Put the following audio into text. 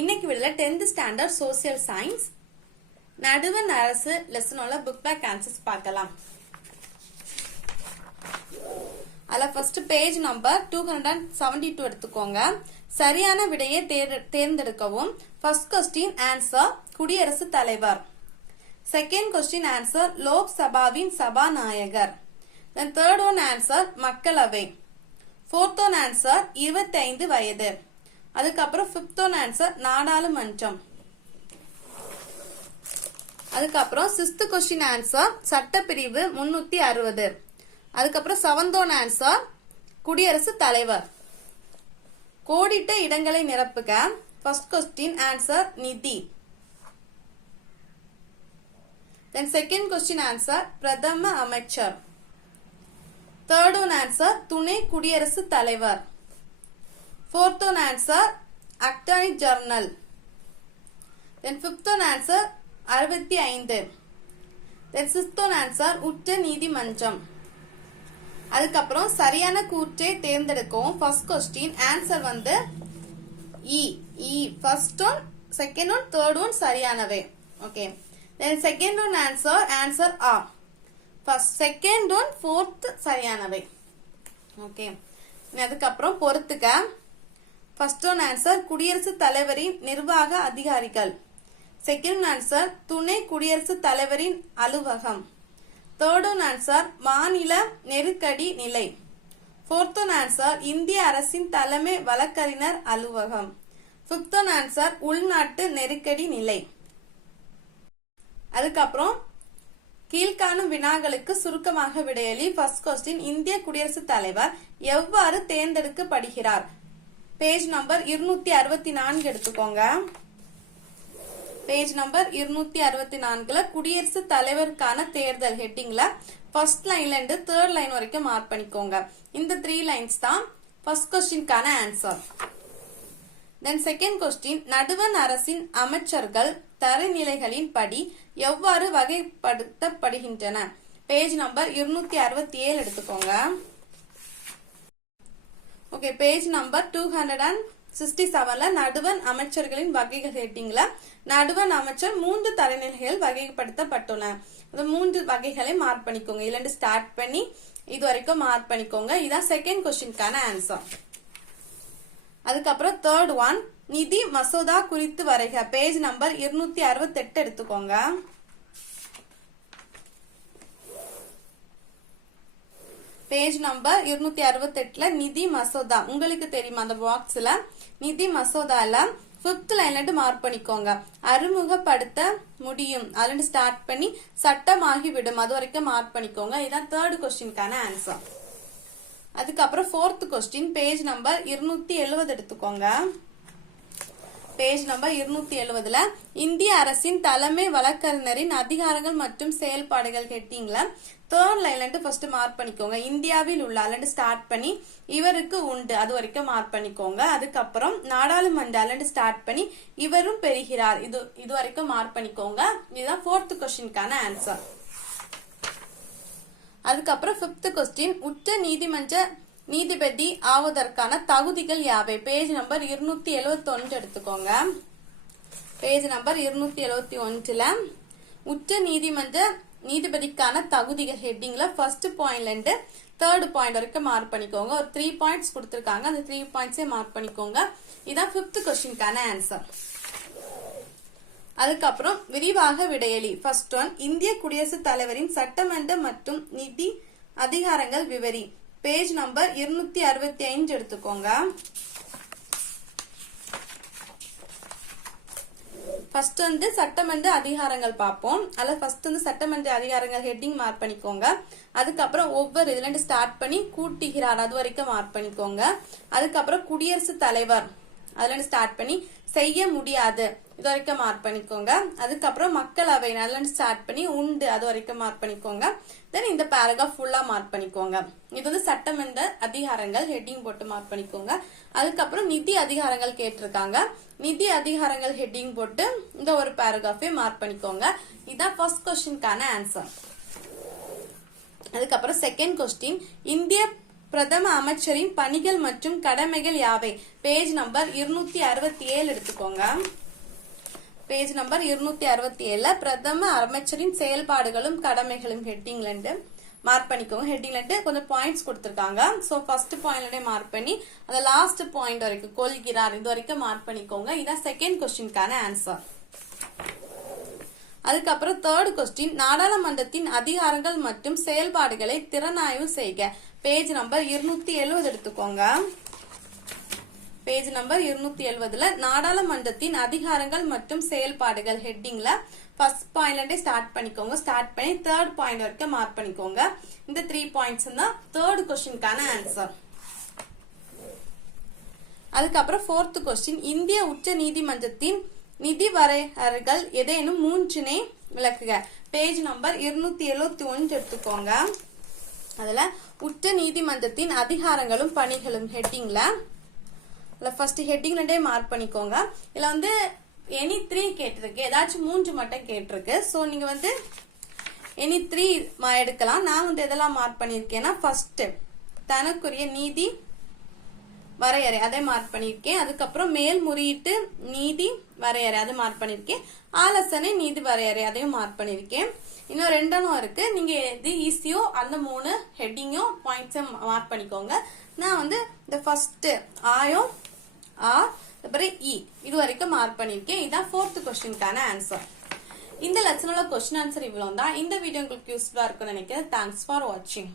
இன்னைக்கு வீடியோல 10th standard social science நடுவண் அரசு லெசனோட புக் பேக் ஆன்சர்ஸ் பார்க்கலாம். அதுல ஃபர்ஸ்ட் பேஜ் நம்பர் 272 எடுத்துக்கோங்க. சரியான விடையை தேர்ந்தெடுக்கவும். ஃபர்ஸ்ட் கொஸ்டின் ஆன்சர் குடியரசுத் தலைவர். செகண்ட் கொஸ்டின் ஆன்சர் லோக் சபாவின் சபாநாயகர். தென் தேர்ட் ஒன் ஆன்சர் மக்களவை. ஃபோர்த் ஒன் ஆன்சர் 25 வயது. அதுக்கப்புறம் ஃபிஃப்த் ஒன் ஆன்சர் நாடாளுமன்றம். அதுக்கப்புறம் சிக்ஸ்த் கொஸ்டின் ஆன்சர் சட்டப்பிரிவு 360. அதுக்கப்புறம் செவன்த் ஒன் ஆன்சர் குடியரசுத் தலைவர். கோடிட்ட இடங்களை நிரப்புக. ஃபர்ஸ்ட் கொஸ்டின் ஆன்சர் நிதி. தென் செகண்ட் கொஸ்டின் ஆன்சர் பிரதம அமைச்சர். தேர்ட் ஒன் ஆன்சர் துணை குடியரசுத் தலைவர். Fourth one answer Attorney General. Then fifth one answer 65. Then sixth one answer உச்ச நீதிமன்றம். அதுக்கப்புறம் சரியான கூற்றை தேர்ந்தெடுக்கவும். ஃபர்ஸ்ட் கொஸ்டின் ஆன்சர் வந்து first one second one third one சரியானவை. Okay. Then second one answer ஆ. ஃபர்ஸ்ட் செகண்ட் ஒன் ஃபோர்த் சரியானவை. ஓகே. அதுக்கப்புறம் பொறுத்துக்க. ஃபர்ஸ்ட் ஒன் ஆன்சர் குடியரசுத் தலைவரின் நிர்வாக அதிகாரிகள். செகண்ட் ஆன்சர் துணை குடியரசுத் தலைவரின் அலுவலகம். தேர்ட் ஒன் ஆன்சர் மாநில நெருக்கடி நிலை. ஃபோர்த் ஒன் ஆன்சர் இந்திய அரசின் தலைமை வழக்கறிஞர் அலுவலகம். ஃபிஃப்த் ஒன் ஆன்சர் உள்நாட்டு நெருக்கடி நிலை. அதுக்கப்புறம் கீழ்காணும் வினாக்களுக்கு சுருக்கமாக விடையளி. ஃபர்ஸ்ட் கொஸ்டின் இந்திய குடியரசுத் தலைவர் எவ்வாறு தேர்ந்தெடுக்கப்படுகிறார்? பேஜ் நம்பர் 264 எடுத்துக்கோங்க. பேஜ் நம்பர் 264ல குடியரசுத் தலைவருக்கான தேர்தல் ஹெட்டிங்ல ஃபர்ஸ்ட் லைன்ல இருந்து தேர்ட் லைன் வரைக்கும் மார்க் பண்ணிக்கோங்க. இந்த 3 லைன்ஸ் தான் ஃபர்ஸ்ட் கொஸ்டின்கான ஆன்சர். தென் செகண்ட் கொஸ்டின் நடுவண் அரசின் அமைச்சர்கள் தரநிலைகளின் படி எவ்வாறு வகைப்படுத்தப்படுகின்றன? பேஜ் நம்பர் 267 எடுத்துக்கோங்க. ஓகே. பேஜ் நம்பர் 267ல நடுவண் அமைச்சர்களின் வகைகள் ஹெட்டிங்ல நடுவண் அமைச்சர் 3 தரநிலைகள் வகைப்படுத்தப்பட்டுள்ளன. 3 வகைகளை மார்க் பண்ணிக்கோங்க. இதுல இருந்து ஸ்டார்ட் பண்ணி இது வரைக்கும் மார்க் பண்ணிக்கோங்க. இதான் செகண்ட் கொஸ்டின்கான ஆன்சர். அதுக்கப்புறம் தேர்ட் ஒன் நிதி மசோதா குறித்து வரைக. பேஜ் நம்பர் 268 எடுத்துக்கோங்க. பேஜ் நம்பர் 268ல நிதி மசோதா உங்களுக்கு தெரியுமா? அந்த பாக்ஸ்ல நிதி மசோதால 5th லைன்ல மார்க் பண்ணிக்கோங்க. அறிமுகப்படுத்த முடியும் அதுல ஸ்டார்ட் பண்ணி சட்டமாகி விடும் அது வரைக்கும் மார்க் பண்ணிக்கோங்க. இதான் தேர்ட் கொஸ்டின்கான ஆன்சர். அதுக்கப்புறம் ஃபோர்த் கொஸ்டின் பேஜ் நம்பர் 270 எடுத்துக்கோங்க. பேஜ் நம்பர் 270ல இந்திய அரசின் தலைமை வழக்கறிஞரின் அதிகாரங்கள் மற்றும் செயல்பாடுகள் ஹெட்டிங்ல தேர்ட் லைன்ல இருந்து ஃபர்ஸ்ட் மார்க் பண்ணிக்கோங்க. இந்தியாவில் உள்ள அதுல ஸ்டார்ட் பண்ணி இவருக்கு உண்டு அது வரைக்கும் மார்க் பண்ணிக்கோங்க. அதுக்கப்புறம் நாடாளுமன்ற ஸ்டார்ட் பண்ணி இவரும் பெறுகிறார் இது வரைக்கும் மார்க் பண்ணிக்கோங்க. இதுதான் ஃபோர்த் கொஸ்டின்கான ஆன்சர். அதுக்கப்புறம் ஃபிஃப்த் கொஸ்டின் உச்ச நீதிமன்ற நீதிபதி ஆவதற்கான தகுதிகள் யாவை? பேஜ் நம்பர் 271 எடுத்துக்கோங்க. பேஜ் நம்பர் 271ல உச்ச நீதிமன்ற நீதிபதிக்கான தகுதிகள் ஹெட்டிங்ல ஃபர்ஸ்ட் பாயிண்ட்ல இருந்து தேர்ட் பாயிண்ட் வரைக்கும் மார்க் பண்ணிக்கோங்க. ஒரு 3 பாயிண்ட்ஸ் கொடுத்திருக்காங்க. அந்த 3 பாயிண்ட்ஸே மார்க் பண்ணிக்கோங்க. இதான் ஃபிஃப்த் கொஸ்டின்கான ஆன்சர். அதுக்கப்புறம் விரிவாக விடையளி. ஃபர்ஸ்ட் ஒன் இந்திய குடியரசுத் தலைவரின் சட்டமன்ற மற்றும் நிதி அதிகாரங்கள் விவரி. பேஜ் நம்பர் 265 எடுத்துக்கோங்க. ஃபர்ஸ்ட் வந்து சட்டமன்ற அதிகாரங்கள் பார்ப்போம். அதுல ஃபர்ஸ்ட் வந்து சட்டமன்ற அதிகாரங்கள் ஹெட்டிங் மார்க் பண்ணிக்கோங்க. அதுக்கப்புறம் ஒவ்வொரு இதுல இருந்து ஸ்டார்ட் பண்ணி கூட்டுகிறார் அது வரைக்கும் மார்க் பண்ணிக்கோங்க. அதுக்கப்புறம் குடியரசுத் தலைவர் அதுல இருந்து ஸ்டார்ட் பண்ணி செய்ய முடியாது இது வரைக்கும் மார்க் பண்ணிக்கோங்க. அதுக்கப்புறம் மக்களவை அதுல இருந்து ஸ்டார்ட் பண்ணி உண்டு அது வரைக்கும் மார்க் பண்ணிக்கோங்க. தென் இந்த பேராகிராஃப் ஃபுல்லா மார்க் பண்ணிக்கோங்க. இது வந்து சட்டமன்ற அதிகாரங்கள் ஹெட்டிங் போட்டு மார்க் பண்ணிக்கோங்க. அதுக்கப்புறம் நிதி அதிகாரங்கள் கேட்டிருக்காங்க. நிதி அதிகாரங்கள் ஹெட்டிங் போட்டு இந்த ஒரு பேராகிராஃபே மார்க் பண்ணிக்கோங்க. இதான் ஃபர்ஸ்ட் கொஸ்டின்கான ஆன்சர். அதுக்கப்புறம் செகண்ட் கொஸ்டின் இந்திய பிரதம அமைச்சரின் பணிகள் மற்றும் கடமைகள் யாவை? பேஜ் நம்பர் 267 எடுத்துக்கோங்க. பேஜ் நம்பர் 267 பிரதம அமைச்சரின் செயல்பாடுகளும் கடமைகளும் ஹெட்டிங்ல மார்க் பண்ணிக்கோங்க. ஹெட்டிங்ல கொஞ்சம் பாயிண்ட்ஸ் கொடுத்திருக்காங்க. சோ ஃபர்ஸ்ட் பாயிண்ட்ல மார்க் பண்ணி அந்த லாஸ்ட் பாயிண்ட் வரைக்கும் கொள்கிறார் இது வரைக்கும் மார்க் பண்ணிக்கோங்க. இதான் செகண்ட் क्वेश्चनக்கான ஆன்சர். அதுக்கப்புறம் தேர்ட் क्वेश्चन நாடாளுமன்றத்தின் அதிகாரங்கள் மற்றும் செயல்பாடுகளை திறனாய்வு செய்க. பேஜ் நம்பர் 270 எடுத்துக்கோங்க. பேஜ் நம்பர் 270 நாடாளுமன்றத்தின் அதிகாரங்கள் மற்றும் செயல்பாடுகள் ஹெட்டிங்ல ஃபர்ஸ்ட் பாயிண்ட்ல ஸ்டார்ட் பண்ணிக்கோங்க. ஸ்டார்ட் பண்ணி தேர்ட் பாயிண்ட் வரைக்கும் மார்க் பண்ணிக்கோங்க. இந்த 3 பாயிண்ட்ஸ் தான் தேர்ட் क्वेश्चनக்கான ஆன்சர். அதுக்கப்புறம் ஃபோர்த் क्वेश्चन இந்திய உச்ச நீதிமன்றத்தின் நிதி வரையறைகள் ஏதேனும் 3 விளக்குக. பேஜ் நம்பர் 271 எடுத்துக்கோங்க. அதுல உச்ச நீதிமன்றத்தின் அதிகாரங்களும் பணிகளும் ஹெட்டிங்ல ஃபர்ஸ்ட் ஹெட்டிங்ல மார்க் பண்ணிக்கோங்க. இதுல எனி 3 கேட்டிருக்கு, ஏதாச்சும் 3 மட்டும் கேட்டிருக்கு. சோ நீங்க எனி 3 எடுக்கலாம். நான் எதெல்லாம் மார்க் பண்ணிருக்கேன்னா ஃபர்ஸ்ட் தனக்குரிய நீதி வரையறை அதை மார்க் பண்ணிருக்கேன். அதுக்கப்புறம் மேல்முறையீட்டு நீதி வரையறை அதை மார்க் பண்ணிருக்கேன். ஆலோசனை நீதி வரையறை அதையும் மார்க் பண்ணிருக்கேன். இன்னும் 2 இருக்கு. நீங்க எது ஈஸியோ அந்த 3 ஹெட்டிங்கும் பாயிண்ட்ஸும் மார்க் பண்ணிக்கோங்க. நான் இந்த ஃபர்ஸ்ட் ஆயோ அப்புறம் இ இது வரைக்கும் மார்க் பண்ணிருக்கேன். இதான் ஃபோர்த் क्वेश्चनக்கான ஆன்சர். இந்த லெசனோட क्वेश्चन ஆன்சர் இவ்வளவு தான். இந்த வீடியோ உங்களுக்கு யூஸ்ஃபுல்லா இருக்கும்னு நினைக்கிறேன். தேங்க்ஸ் ஃபார் வாட்சிங்.